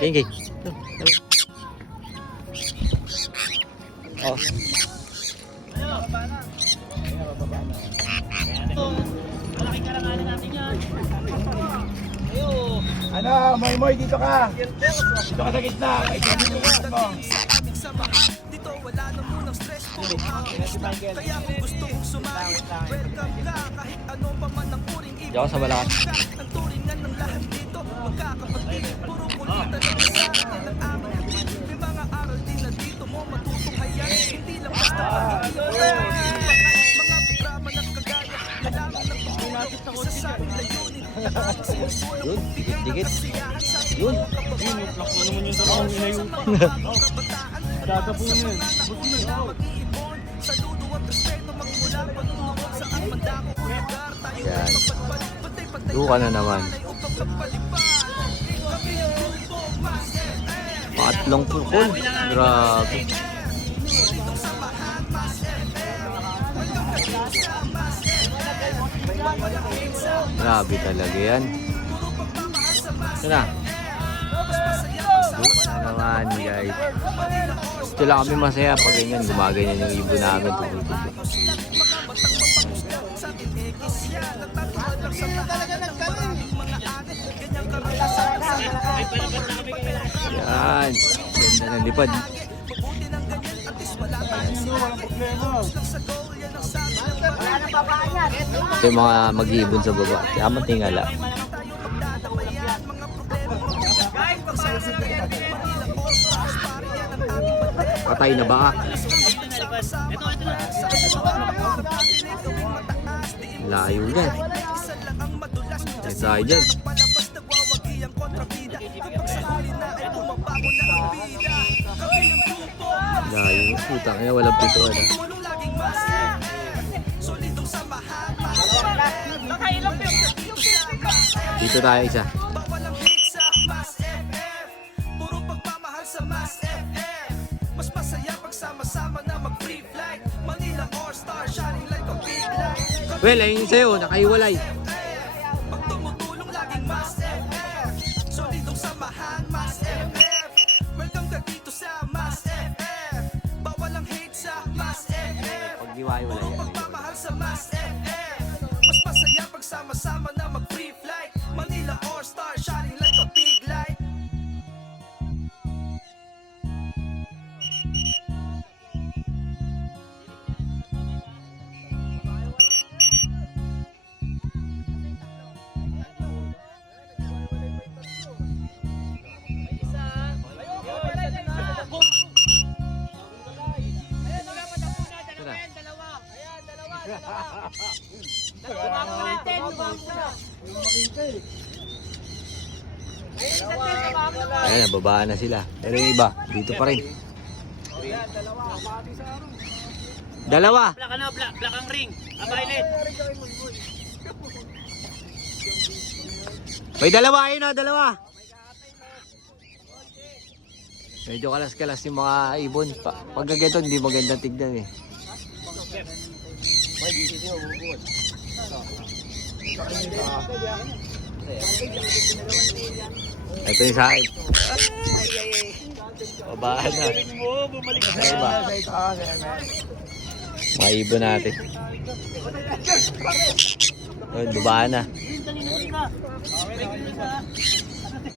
Geng, geng. Oh. Malaking karangalan natin yan. Ayo. Ano, Moy Moy, dito ka. Dito ka sa gitna. Dito wala na munang stress po Kaya kung gusto mong sumali Welcome ka kahit ano pa man ang uring Di ako sa Balakat. Ang turingan ng lahat dito Magkakapatid Puro kulita lang sa atin ang May mga aral din na dito mo matutunghayan Hindi lang basta pag-iwan Mga programa ng kagaya Kailangan ng tumulong Isa sa aming layunin Nakakang Yun. Yun. Saludo at respeto magmula dako o lugar tayo Yan. magpapal Patay patay Luka na naman. ay upang magpalipad Kami ang grupo Mas FM Pangatlong pulkol. Grabe. Dito samahan Mas FM Welcome ka dito sa Mas FM Bawal ang hinsa Grabe talaga yan. Ito na. Na naman guys. Ito lang kami masaya pag ganyan. Gumaganyan yung ibon namin. Tumutubo. Sa akin ekis yan Nagtatuwa lang sa ng maraming ang sabi ng marami Ito yung mga mag-iibon sa baba. Tama tingala. yan Patay na na. Layo yan. Yan tayo dyan. Grupo Layo. Putang ina. Walang pito na. Mas Dito tayo isa. Mas masaya pag sama-sama na mag-free flight Manila All-Star shining like a big light Well, ayun sa'yo. Nakaiwalay. Diwaiwalay Puro Mas masaya pag sama-sama na Ayan, nababaan na sila. Pero yung iba, dito pa rin. Dalawa. Black ano, black, black ang ring. Ah, violet. May dalawa, ayun na, dalawa. Medyo kalas-kalas yung mga ibon. Pa pag ganito, hindi maganda tignan eh. Ito yung sa akin. Babaan na. mo, bumalik ka. Ano ba? Mga ibon natin. Babaan na. Kanina na.